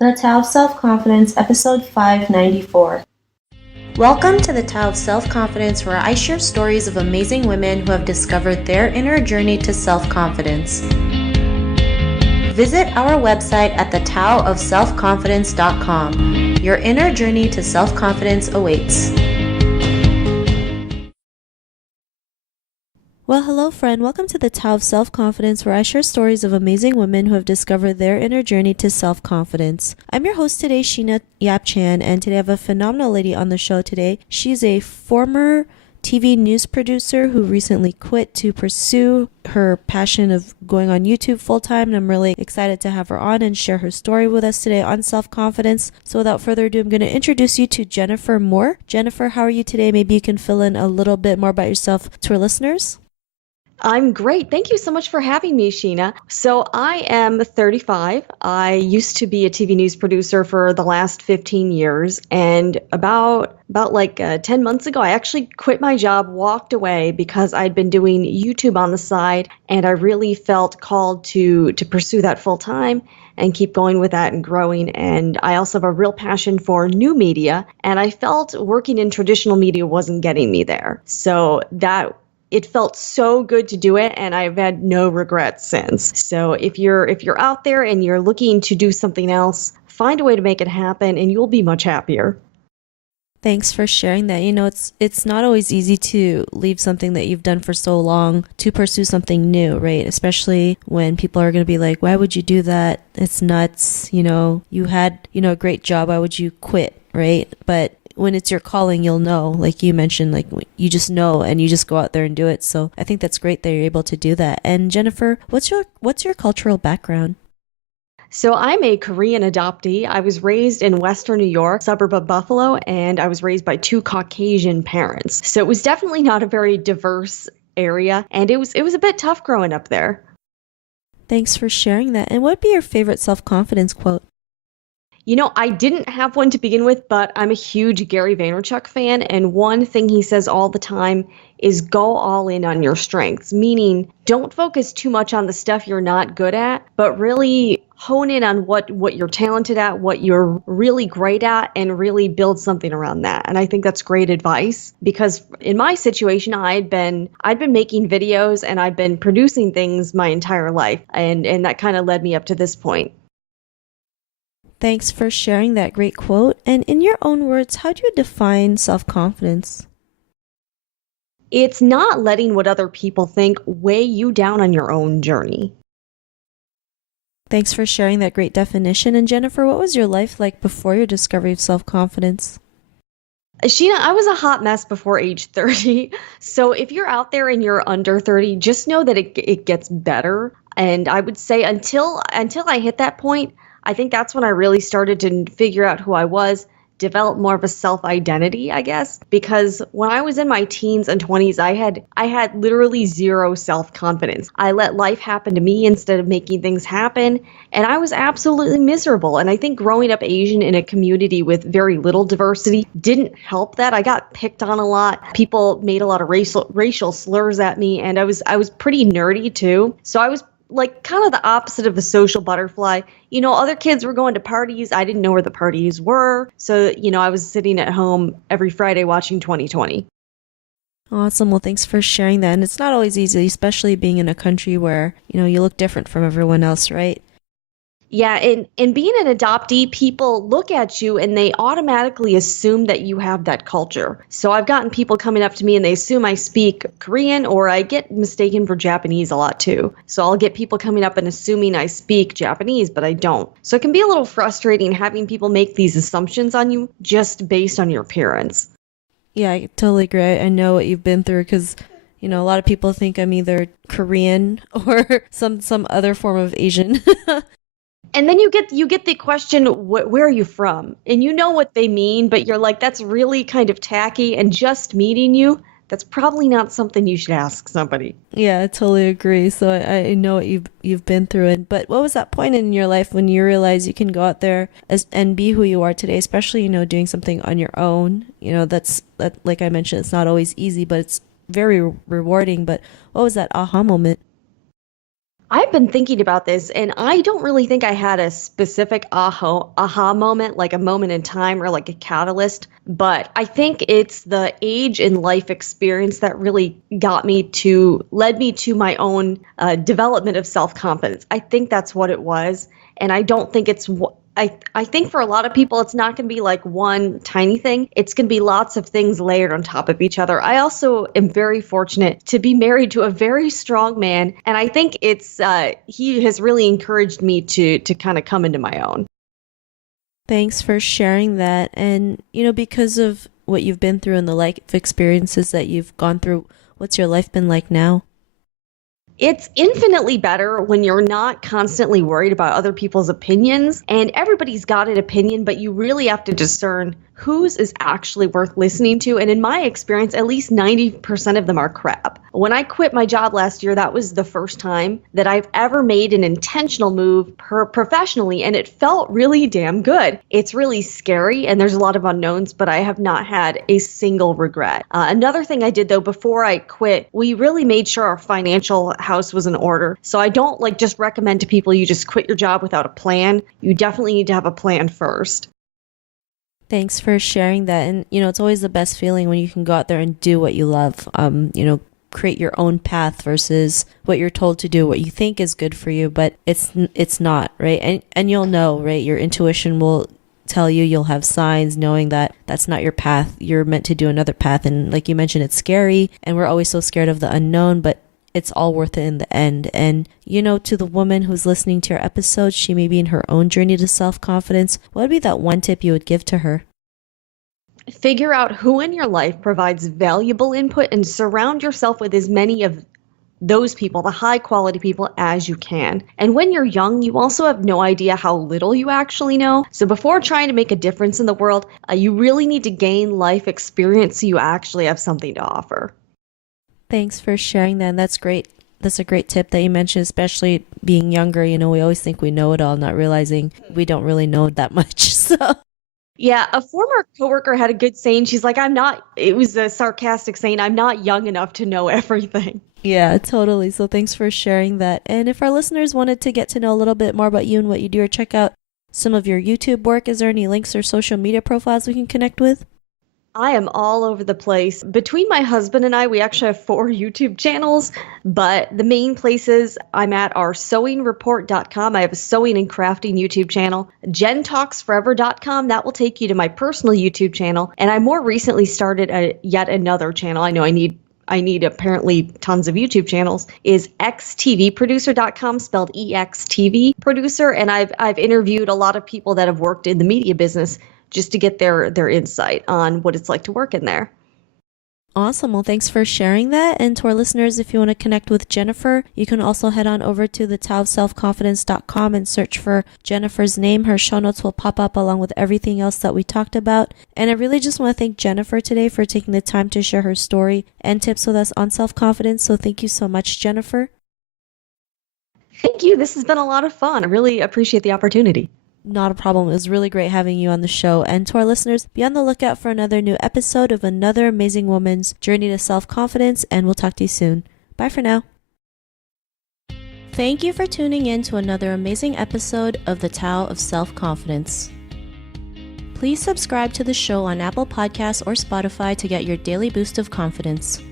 The Tao of Self-Confidence, Episode 594. Welcome to the Tao of Self-Confidence, where I share stories of amazing women who have discovered their inner journey to self-confidence. Visit our website at thetaoofselfconfidence.com. Your inner journey to self-confidence awaits. Well, hello friend. Welcome to the Tao of Self-Confidence, where I share stories of amazing women who have discovered their inner journey to self-confidence. I'm your host today, Sheena Yap Chan, and today I have a phenomenal lady on the show today. She's a former TV news producer who recently quit to pursue her passion of going on YouTube full-time, and I'm really excited to have her on and share her story with us today on self-confidence. So without further ado, I'm going to introduce you to Jennifer Moore. Jennifer, how are you today? Maybe you can fill in a little bit more about yourself to our listeners. I'm great. Thank you so much for having me, Sheena. So I am 35. I used to be a TV news producer for the last 15 years. And about 10 months ago, I actually quit my job, walked away because I'd been doing YouTube on the side. And I really felt called to pursue that full time and keep going with that and growing. And I also have a real passion for new media. And I felt working in traditional media wasn't getting me there. So it felt so good to do it, and I've had no regrets since. So if you're out there and you're looking to do something else, find a way to make it happen and you'll be much happier. Thanks for sharing that. You know, it's not always easy to leave something that you've done for so long to pursue something new, right? Especially when people are going to be like, why would you do that? It's nuts. You know, you had, a great job. Why would you quit, right? But when it's your calling, you'll know, like you mentioned, like you just know and you just go out there and do it. So I think that's great that you're able to do that. And Jennifer, what's your cultural background? So I'm a Korean adoptee. I was raised in Western New York, suburb of Buffalo, and I was raised by two Caucasian parents. So it was definitely not a very diverse area, and it was a bit tough growing up there. Thanks for sharing that. And what would be your favorite self-confidence quote? I didn't have one to begin with, but I'm a huge Gary Vaynerchuk fan. And one thing he says all the time is go all in on your strengths, meaning don't focus too much on the stuff you're not good at, but really hone in on what you're talented at, what you're really great at, and really build something around that. And I think that's great advice because in my situation, I'd been making videos and I've been producing things my entire life. And that kind of led me up to this point. Thanks for sharing that great quote. And in your own words, how do you define self-confidence? It's not letting what other people think weigh you down on your own journey. Thanks for sharing that great definition. And Jennifer, what was your life like before your discovery of self-confidence? Sheena, I was a hot mess before age 30. So if you're out there and you're under 30, just know that it gets better. And I would say until I hit that point, I think that's when I really started to figure out who I was, develop more of a self-identity, I guess, because when I was in my teens and 20s, I had literally zero self-confidence. I let life happen to me instead of making things happen, and I was absolutely miserable. And I think growing up Asian in a community with very little diversity didn't help that. I got picked on a lot. People made a lot of racial slurs at me, and I was pretty nerdy too. So I was like kind of the opposite of the social butterfly. Other kids were going to parties. I didn't know where the parties were. So, I was sitting at home every Friday watching 2020. Awesome. Well, thanks for sharing that. And it's not always easy, especially being in a country where, you look different from everyone else, right? Yeah, and being an adoptee, people look at you and they automatically assume that you have that culture. So I've gotten people coming up to me and they assume I speak Korean, or I get mistaken for Japanese a lot too. So I'll get people coming up and assuming I speak Japanese, but I don't. So it can be a little frustrating having people make these assumptions on you just based on your appearance. Yeah, I totally agree. I know what you've been through because a lot of people think I'm either Korean or some other form of Asian. And then you get the question, where are you from? And you know what they mean, but you're like, that's really kind of tacky. And just meeting you, that's probably not something you should ask somebody. Yeah, I totally agree. So I know what you've been through. But what was that point in your life when you realized you can go out there and be who you are today, especially, doing something on your own? That like I mentioned, it's not always easy, but it's very rewarding. But what was that aha moment? I've been thinking about this, and I don't really think I had a specific aha moment, like a moment in time or like a catalyst. But I think it's the age and life experience that really led me to my own development of self confidence. I think that's what it was, and I don't think I think for a lot of people, it's not going to be like one tiny thing. It's going to be lots of things layered on top of each other. I also am very fortunate to be married to a very strong man. And I think he has really encouraged me to kind of come into my own. Thanks for sharing that. And, because of what you've been through and the life experiences that you've gone through, what's your life been like now? It's infinitely better when you're not constantly worried about other people's opinions. And everybody's got an opinion, but you really have to discern whose is actually worth listening to. And in my experience, at least 90% of them are crap. When I quit my job last year, that was the first time that I've ever made an intentional move professionally, and it felt really damn good. It's really scary, and there's a lot of unknowns, but I have not had a single regret. Another thing I did, though, before I quit, we really made sure our financial house was in order. So I don't just recommend to people you just quit your job without a plan. You definitely need to have a plan first. Thanks for sharing that. And, it's always the best feeling when you can go out there and do what you love, create your own path versus what you're told to do, what you think is good for you, but it's not, right? And you'll know, right? Your intuition will tell you, you'll have signs knowing that that's not your path. You're meant to do another path. And like you mentioned, it's scary and we're always so scared of the unknown, but it's all worth it in the end. And, to the woman who's listening to your episode, she may be in her own journey to self-confidence. What would be that one tip you would give to her? Figure out who in your life provides valuable input and surround yourself with as many of those people, the high quality people, as you can. And when you're young, you also have no idea how little you actually know. So before trying to make a difference in the world, you really need to gain life experience so you actually have something to offer. Thanks for sharing that. And that's great. That's a great tip that you mentioned, especially being younger. We always think we know it all, not realizing we don't really know that much. So. Yeah, a former coworker had a good saying. She's like, it was a sarcastic saying, I'm not young enough to know everything. Yeah, totally. So thanks for sharing that. And if our listeners wanted to get to know a little bit more about you and what you do, or check out some of your YouTube work, is there any links or social media profiles we can connect with? I am all over the place. Between my husband and I, we actually have 4 YouTube channels, but the main places I'm at are sewingreport.com. I have a sewing and crafting YouTube channel. gentalksforever.com. That will take you to my personal YouTube channel. And I more recently started yet another channel. I know I need apparently tons of YouTube channels, is xtvproducer.com, spelled EXTV producer. And I've interviewed a lot of people that have worked in the media business just to get their insight on what it's like to work in there. Awesome. Well, thanks for sharing that. And to our listeners, if you want to connect with Jennifer, you can also head on over to thetaoofselfconfidence.com and search for Jennifer's name. Her show notes will pop up along with everything else that we talked about. And I really just want to thank Jennifer today for taking the time to share her story and tips with us on self-confidence. So thank you so much, Jennifer. Thank you. This has been a lot of fun. I really appreciate the opportunity. Not a problem. It was really great having you on the show. And to our listeners, be on the lookout for another new episode of another amazing woman's journey to self-confidence, and we'll talk to you soon. Bye for now. Thank you for tuning in to another amazing episode of the Tao of Self-Confidence. Please subscribe to the show on Apple Podcasts or Spotify to get your daily boost of confidence.